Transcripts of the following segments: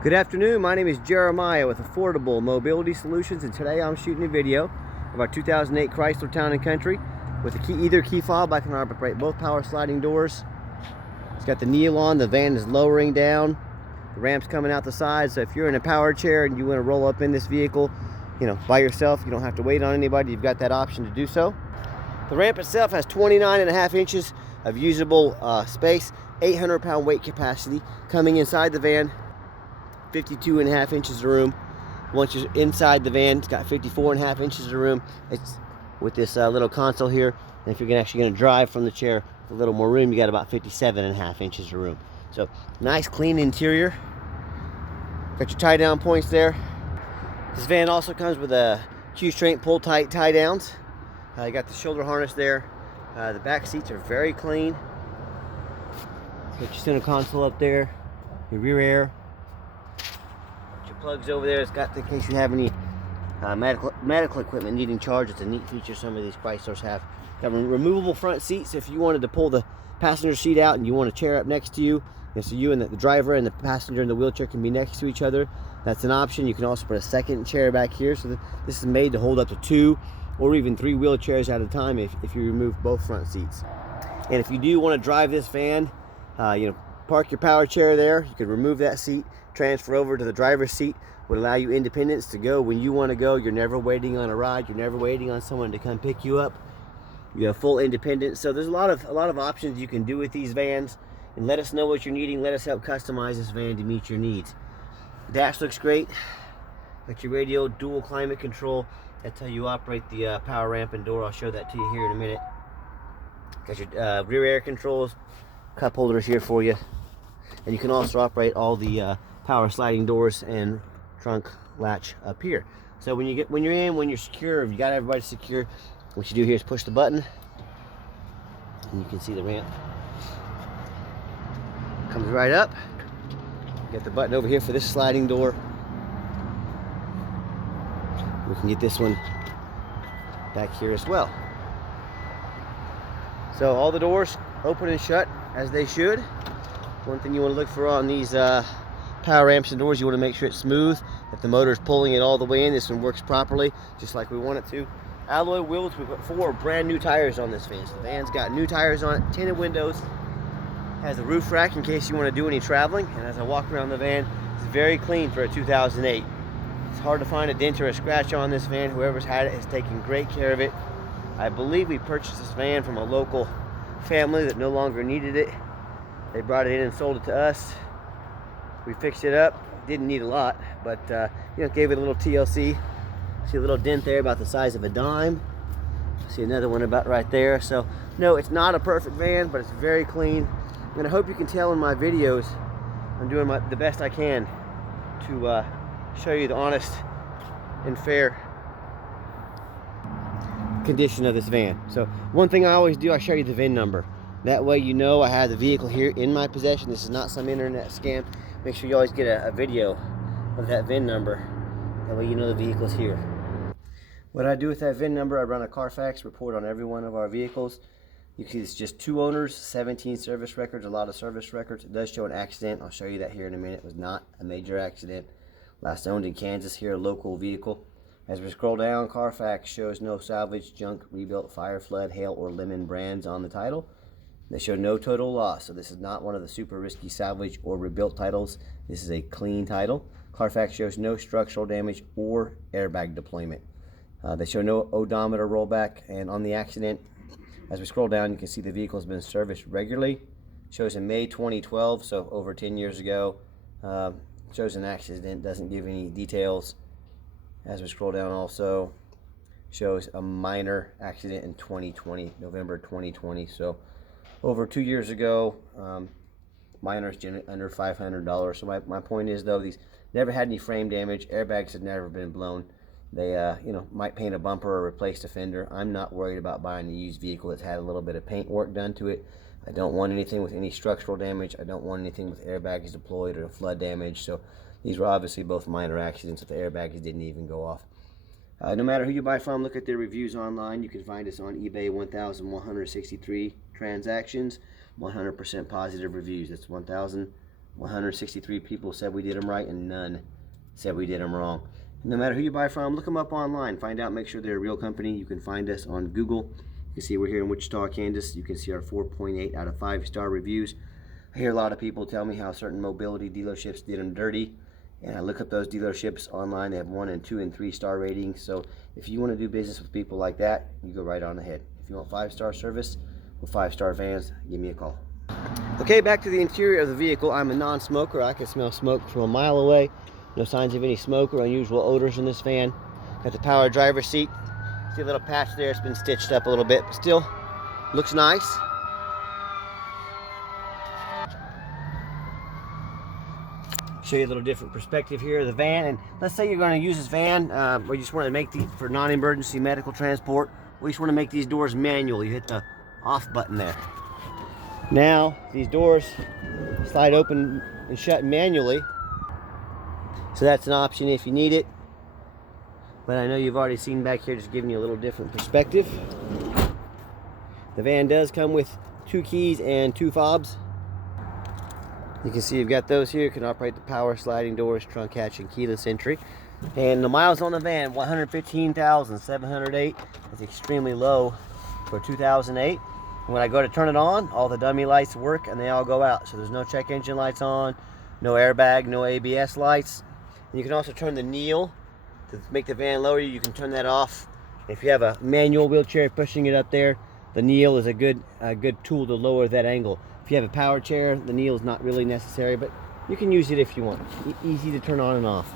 Good afternoon, my name is Jeremiah with Affordable Mobility Solutions, and today I'm shooting a video of our 2008 Chrysler Town & Country with either key fob. I can operate both power sliding doors. It's got the kneel on, the van is lowering down, the ramp's coming out the side, so if you're in a power chair and you want to roll up in this vehicle, by yourself, you don't have to wait on anybody, you've got that option to do so. The ramp itself has 29.5 inches of usable space, 800-pound weight capacity. Coming inside the van, 52.5 inches of room. Once you're inside the van, it's got 54.5 inches of room. It's with this little console here, and if you're actually going to drive from the chair with a little more room, you got about 57.5 inches of room. So nice clean interior. Got your tie down points there. This van also comes with a Q-strength pull tight tie downs. You got the shoulder harness there. The back seats are very clean. Got your center console up there, your rear air. Plugs over there. It's got, in case you have any medical equipment needing charge. It's a neat feature some of these Chryslers have. Got removable front seats if you wanted to pull the passenger seat out and you want a chair up next to you. So you and the driver and the passenger in the wheelchair can be next to each other. That's an option. You can also put a second chair back here. So this is made to hold up to 2 or even 3 wheelchairs at a time if you remove both front seats. And if you do want to drive this van, park your power chair there. You can remove that seat, transfer over to the driver's seat. Would allow you independence to go when you want to go. You're never waiting on a ride. You're never waiting on someone to come pick you up. You have full independence. So there's a lot of options you can do with these vans. And let us know what you're needing. Let us help customize this van to meet your needs. The dash looks great. Got your radio, dual climate control. That's how you operate the power ramp and door. I'll show that to you here in a minute. Got your rear air controls, cup holders here for you. And you can also operate all the power sliding doors and trunk latch up here. So when you're secure, if you got everybody secure, what you do here is push the button, and you can see the ramp comes right up. Get the button over here for this sliding door. We can get this one back here as well. So all the doors open and shut as they should. One thing you want to look for on these power ramps and doors, you want to make sure it's smooth. If the motor is pulling it all the way in, this one works properly, just like we want it to. Alloy wheels, we put 4 brand new tires on this van. So the van's got new tires on it, tinted windows, has a roof rack in case you want to do any traveling. And as I walk around the van, it's very clean for a 2008. It's hard to find a dent or a scratch on this van. Whoever's had it has taken great care of it. I believe we purchased this van from a local family that no longer needed it. They brought it in and sold it to us. We fixed it up. Didn't need a lot, but gave it a little TLC. See a little dent there about the size of a dime. See another one about right there. So no, it's not a perfect van, but it's very clean. And I hope you can tell in my videos, I'm doing the best I can to show you the honest and fair condition of this van. So one thing I always do, I show you the VIN number. That way you know I have the vehicle here in my possession. This is not some internet scam. Make sure you always get a video of that VIN number. That way you know the vehicle's here. What I do with that VIN number, I run a Carfax report on every one of our vehicles. You can see it's just 2 owners, 17 service records, a lot of service records. It does show an accident. I'll show you that here in a minute. It was not a major accident. Last owned in Kansas here, a local vehicle. As we scroll down, Carfax shows no salvage, junk, rebuilt, fire, flood, hail, or lemon brands on the title. They show no total loss, so this is not one of the super risky salvage or rebuilt titles. This is a clean title. Carfax shows no structural damage or airbag deployment. They show no odometer rollback, and on the accident, as we scroll down, you can see the vehicle has been serviced regularly. Shows in May 2012, so over 10 years ago. Shows an accident, doesn't give any details. As we scroll down also, shows a minor accident in 2020, November 2020. So over 2 years ago, minors under $500. So my point is, though, these never had any frame damage. Airbags have never been blown. They might paint a bumper or replace the fender. I'm not worried about buying a used vehicle that's had a little bit of paint work done to it. I don't want anything with any structural damage. I don't want anything with airbags deployed or flood damage. So these were obviously both minor accidents if the airbags didn't even go off. No matter who you buy from, look at their reviews online. You can find us on eBay, 1,163 transactions, 100% positive reviews. That's 1,163 163 people said we did them right, and none said we did them wrong. No matter who you buy from, look them up online. Find out, make sure they're a real company. You can find us on Google. You can see we're here in Wichita, Kansas. You can see our 4.8 out of 5-star reviews. I hear a lot of people tell me how certain mobility dealerships did them dirty. And I look up those dealerships online. They have 1 and 2 and 3-star ratings. So if you want to do business with people like that, you go right on ahead. If you want 5-star service with 5-star vans, give me a call. Okay, back to the interior of the vehicle. I'm a non-smoker. I can smell smoke from a mile away. No signs of any smoke or unusual odors in this van. Got the power driver's seat. See a little patch there. It's been stitched up a little bit, but still looks nice. Show you a little different perspective here of the van. And let's say you're going to use this van, or you just want to make these for non-emergency medical transport, or you just want to make these doors manual. You hit the off button there. Now these doors slide open and shut manually. So that's an option if you need it. But I know you've already seen back here, just giving you a little different perspective. The van does come with 2 keys and 2 fobs. You can see you've got those here. You can operate the power sliding doors, trunk hatch, and keyless entry. And the miles on the van, 115,708. That's extremely low for 2008. And when I go to turn it on, all the dummy lights work and they all go out. So there's no check engine lights on, no airbag, no ABS lights. And you can also turn the kneel to make the van lower. You can turn that off. If you have a manual wheelchair pushing it up there, the kneel is a good tool to lower that angle. If you have a power chair, the kneel is not really necessary, but you can use it if you want. Easy to turn on and off.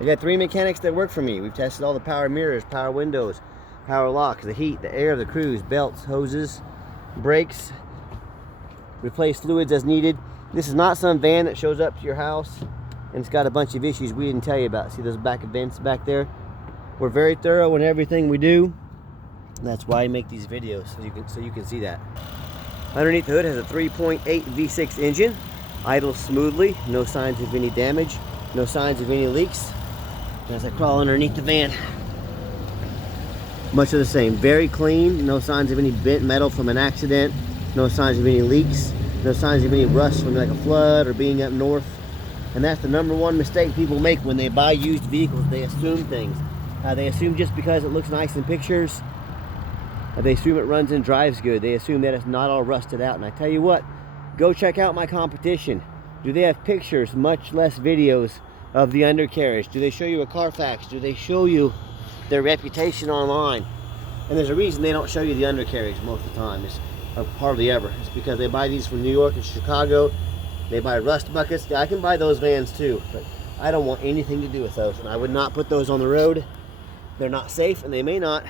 I got 3 mechanics that work for me. We've tested all the power mirrors, power windows, power locks, the heat, the air, the cruise, belts, hoses, brakes, replace fluids as needed. This is not some van that shows up to your house and it's got a bunch of issues we didn't tell you about. See those back vents back there? We're very thorough in everything we do. That's why I make these videos, so you can see that. Underneath the hood has a 3.8 V6 engine. Idles smoothly, no signs of any damage, no signs of any leaks. As I crawl underneath the van, much of the same, very clean, no signs of any bent metal from an accident, no signs of any leaks, no signs of any rust from like a flood or being up north. And that's the #1 mistake people make when they buy used vehicles. They assume things. They assume just because it looks nice in pictures, they assume it runs and drives good. They assume that it's not all rusted out. And I tell you what, go check out my competition. Do they have pictures, much less videos, of the undercarriage? Do they show you a Carfax? Do they show you their reputation online? And there's a reason they don't show you the undercarriage most of the time. It's hardly ever. It's because they buy these from New York and Chicago. They buy rust buckets. Yeah, I can buy those vans too, but I don't want anything to do with those. And I would not put those on the road. They're not safe, and they may not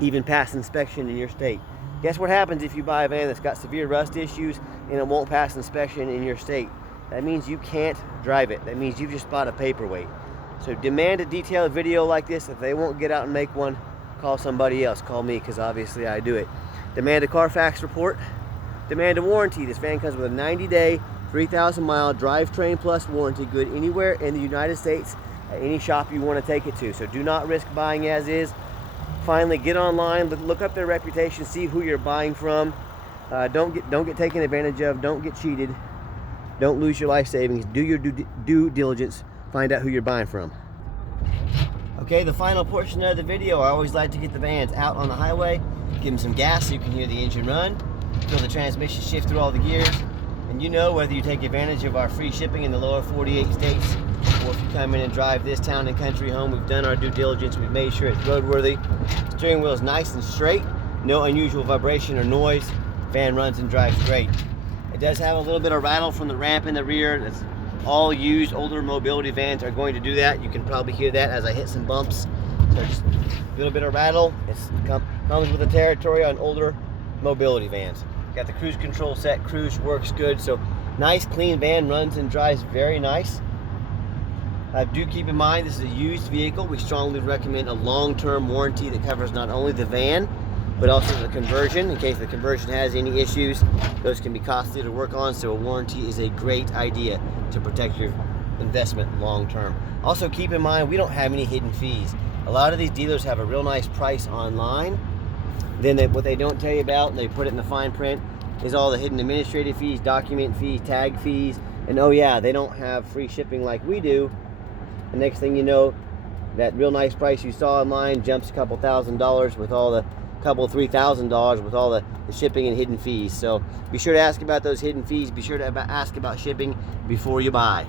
even pass inspection in your state. Guess what happens if you buy a van that's got severe rust issues and it won't pass inspection in your state? That means you can't drive it. That means you've just bought a paperweight. So demand a detailed video like this. If they won't get out and make one, call somebody else. Call me, because obviously I do it. Demand a Carfax report. Demand a warranty. This van comes with a 90-day, 3,000-mile drivetrain plus warranty, good anywhere in the United States, at any shop you want to take it to. So do not risk buying as is. Finally, get online, look up their reputation, see who you're buying from. Don't get taken advantage of. Don't get cheated. Don't lose your life savings. Do your due diligence. Find out who you're buying from. Okay, the final portion of the video, I always like to get the vans out on the highway, give them some gas so you can hear the engine run, feel the transmission shift through all the gears, and you know whether you take advantage of our free shipping in the lower 48 states, or if you come in and drive this town and country home, we've done our due diligence, we've made sure it's roadworthy. Steering wheel is nice and straight, no unusual vibration or noise, van runs and drives great. It does have a little bit of rattle from the ramp in the rear. That's all used older mobility vans are going to do that. You can probably hear that as I hit some bumps. So just a little bit of rattle. It comes with the territory on older mobility vans. Got the cruise control set. Cruise works good. So nice, clean van, runs and drives very nice. Do keep in mind this is a used vehicle. We strongly recommend a long-term warranty that covers not only the van, but also the conversion. In case the conversion has any issues, those can be costly to work on, so a warranty is a great idea to protect your investment long-term. Also keep in mind, we don't have any hidden fees. A lot of these dealers have a real nice price online. Then what they don't tell you about, and they put it in the fine print, is all the hidden administrative fees, document fees, tag fees, And oh yeah, they don't have free shipping like we do. The next thing you know, that real nice price you saw online jumps a couple $1,000 with all the $3,000 with all the shipping and hidden fees. So be sure to ask about those hidden fees. Be sure to ask about shipping before you buy.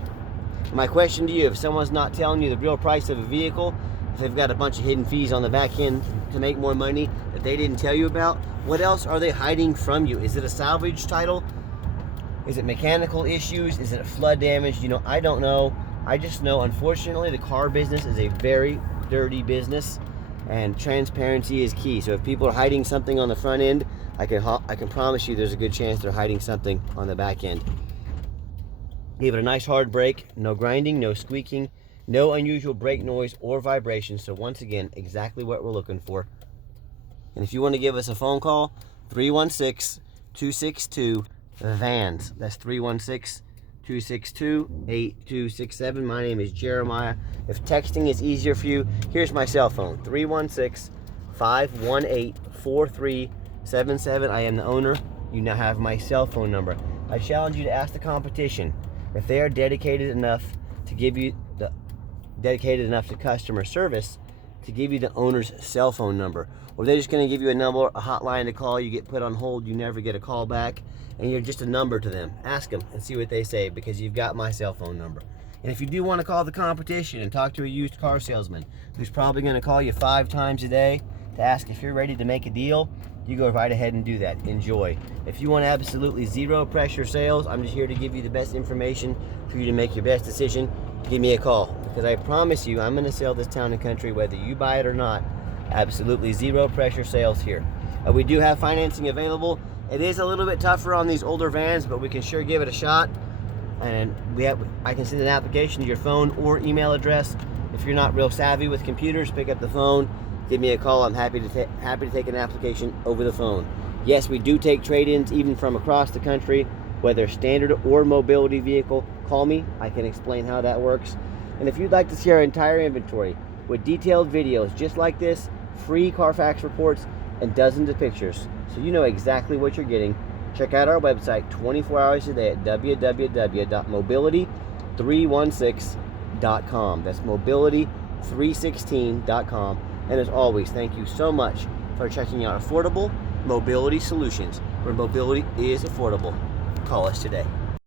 My question to you, if someone's not telling you the real price of a vehicle, if they've got a bunch of hidden fees on the back end to make more money that they didn't tell you about, what else are they hiding from you? Is it a salvage title? Is it mechanical issues? Is it flood damage? You know, I don't know. I just know, unfortunately, the car business is a very dirty business, and transparency is key. So if people are hiding something on the front end, I can promise you there's a good chance they're hiding something on the back end. Give it a nice hard brake, no grinding, no squeaking, no unusual brake noise or vibration. So once again, exactly what we're looking for. And if you want to give us a phone call, 316-262-VANS. That's 316-262-8267. My name is Jeremiah. If texting is easier for you, here's my cell phone, 316-518-4377. I am the owner. You now have my cell phone number. I challenge you to ask the competition if they are dedicated enough to customer service to give you the owner's cell phone number. Or they're just going to give you a number, a hotline to call, you get put on hold, you never get a call back, and you're just a number to them. Ask them and see what they say, because you've got my cell phone number. And if you do want to call the competition and talk to a used car salesman who's probably going to call you 5 times a day to ask if you're ready to make a deal, you go right ahead and do that. Enjoy. If you want absolutely zero pressure sales, I'm just here to give you the best information for you to make your best decision. Give me a call, because I promise you I'm going to sell this town and country whether you buy it or not. Absolutely zero pressure sales here. We do have financing available. It is a little bit tougher on these older vans, but we can sure give it a shot. And I can send an application to your phone or email address. If you're not real savvy with computers, pick up the phone, give me a call. I'm happy to take an application over the phone. Yes, we do take trade-ins even from across the country, whether standard or mobility vehicle. Call me, I can explain how that works. And if you'd like to see our entire inventory with detailed videos just like this, free Carfax reports, and dozens of pictures, so you know exactly what you're getting, check out our website 24 hours a day at www.mobility316.com. That's mobility316.com. And as always, thank you so much for checking out Affordable Mobility Solutions, where mobility is affordable. Call us today.